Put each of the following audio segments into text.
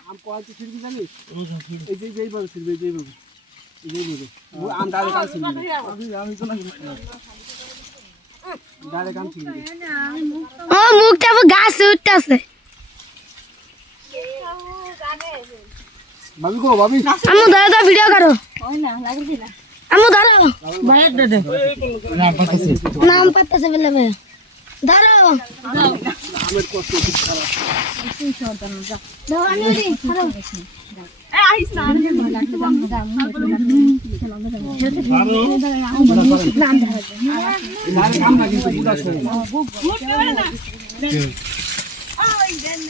আম quality ছিড়বি জানিস এই যে এইভাবে ছিড়বে এইভাবে এইভাবে আম ডাইরেক্ট আম ছিড়বি আমি তো না ডাইরেক্ট আম ছিড়বি ও মুখটা গাছ উঠতেছে ভাবি গো ভাবি আমু দাদা ভিডিও করো ওই না লাগি না আমু ধরো বাইরে দে দে নাম পাতাছে বলে বে ধরো আমের কষ্ট খুব খারাপ দাও আমি দি ধরো এ আইস না নাম না কিন্তু বুড়া ছেলে ওই দেন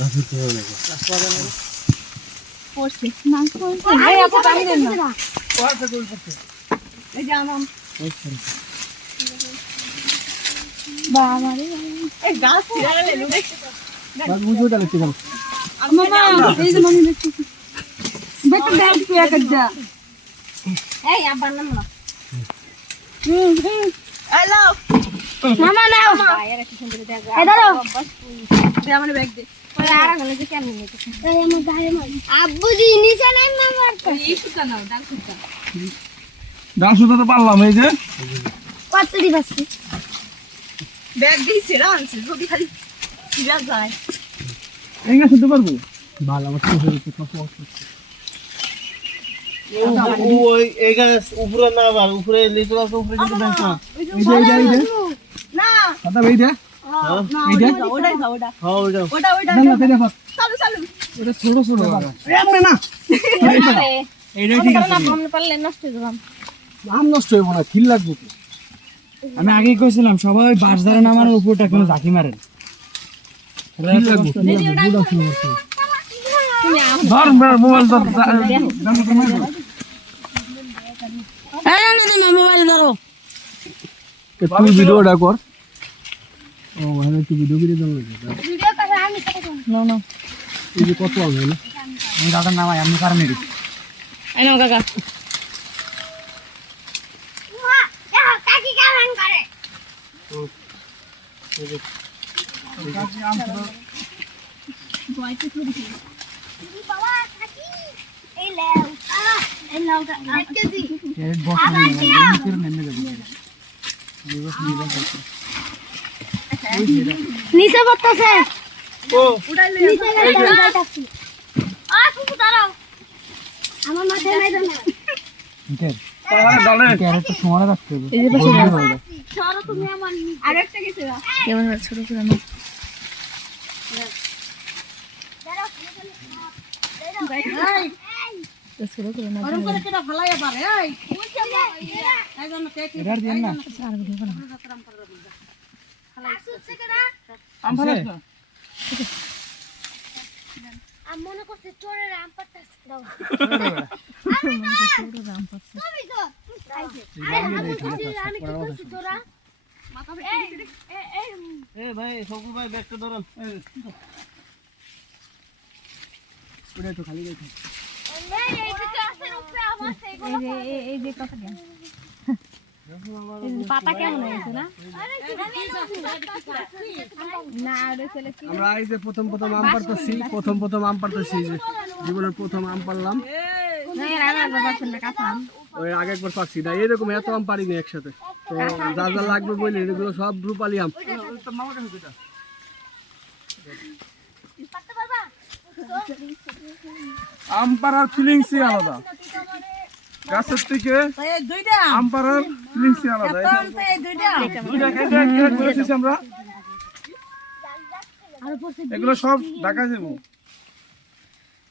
রাখতে হবে পড়ছে না পড়ছে এই আপু পানি দেন না কোয়াতে কই করতে এই যে আম বাবা রে এই গাছ ছিড়ালে লুড়ে বাস বুঝো তাহলে কি বল মামা এই যে মামি দেখছি বেটা দেখ কি একটা এই আবার নাম না হ্যালো মামা নাও আয়ার একটু সুন্দর দেখ এই ধরো দে আমার ব্যাগ দে ওই আর গলে যে কেমন নিতে এই আমার গায়ে মার আব্বু জি নিচে নাই মামার এই সুতা নাও ডাল সুতা ডাল সুতা তো পারলাম এই যে কত দিবাসি ব্যাগ দিয়েছে রানছে যদি খালি ছিড়া যায় এই গাছ শুনতে পারবো ভালো আমার তো হচ্ছে কষ্ট ওই এই গাছ উপরে না আবার উপরে লিচু গাছ উপরে কিন্তু ব্যাংক না এই যে না দাদা এই যে না এই যে ওটাই খাও ওটা হ্যাঁ ওইটা ওটা না তেরে পাত চালু চালু এটা ছোট ছোট এমনে না এইটাই ঠিক আছে আমরা পারলে নষ্ট হয়ে যাবে আম নষ্ট হইব না খিল লাগবে তো আমি আগেই কইছিলাম সবাই বাস ধরে নামানোর উপরটা কোনো ঝাঁকি মারেন খিল লাগবে বুড়া শুরু করছে ধর মোবাইল ধর এই না মোবাইল ধরো তুই ভিডিওটা কর ও মানে তুই ভিডিও করে দাও ভিডিও করে আমি না না এই যে কত হবে না আমি দাদার নামাই আমি কারণ এর এই নাও কাকা কাকি কেমন করে বাবা কাকি এই লেও এই নাওটা আটকে দি এর বস নিয়ে নেমে যাবে নিচে পড়তেছে ও নিচে যাইতাছি আ ফুফু দাঁড়াও আমার মাথায় নাই না ইন্টার তাহলে দলে ইন্টার একটু সময় রাখতে হবে এই যে পাশে সরো তুমি আমার আরেকটা গেছে কেমন ছোট করে না ছোট করে না গরম করে কেটা ফলাইয়া পারে এই এই জন্য কেক এবার দেন না আম ফেলাস না আমি মনে করছি চোরের আম পাড়তাছে দাও তুমি তো আরে আমি করছি আমি কি করছি তোরা মাথা এই ফেটে এই এ ভাই সকল ভাই ব্যাগটা ধরুন ওটা তো খালি গেছে এই যে গাছের উপরে আবার সেইগুলো এই যে কথা দেন পাতা কেমন হয়েছে না না ওরে ছেলে আমরা এই যে প্রথম আম পাড়তেছি প্রথম আম পাড়তেছি যে জীবনের প্রথম আম পাড়লাম না এর আগে একবার পাচ্ছেন না কাঁচা আম ওই আগে একবার পারছি না এরকম এত আম পারিনি একসাথে তো যা যা লাগবে বলে এগুলো সব রূপালি আম পারতে পারবা আম পাড়ার ফিলিংসই আলাদা গাছের থেকে এই দুইটা আম পাড়ার ফিলিংসই আলাদা এই দুইটা দুইটা কেটে করেছি আমরা এগুলো সব ঢাকা যাবো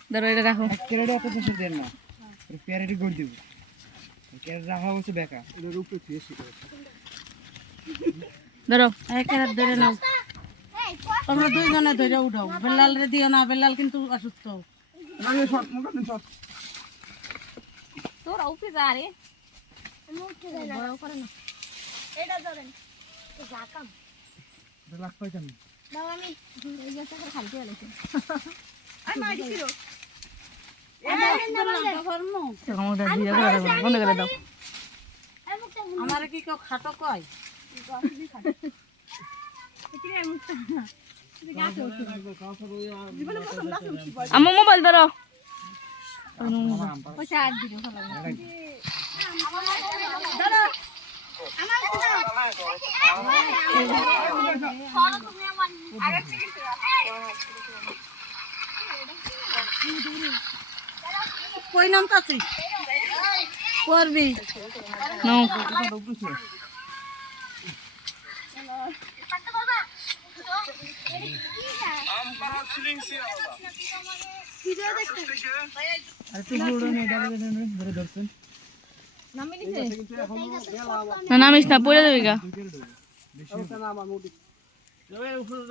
ধরো এটা রাখো ক্যারেট এত কিছু দেন না ক্যারেটই গোল দিব ক্যারেট রাখা হচ্ছে বেকা এটার উপরে বেশি করে ধরো এক হাত ধরে নাও তোমরা দুইজনে ধরে উঠাও বেলাল রে দিও না বেলাল কিন্তু অসুস্থ আগে শট মুখ দিন শট তোরা উঠে যা রে মুখে দেয় না বড় করে না এটা ধরেন জাকাম লাখ পাইতাম দাও আমি এই গাছটা করে খাইতে হলেছে আর মার দিছিল বন্ধ করে দাও এই মুখটা আমার কি কেউ খাটো কয় আমার মোবাইল ধরো কই নাম কাছে করবি আর তুই বুড়ো নেই ধরে ধরছেন না নামিস না পড়ে যাবি গা আমার মোটি উপরে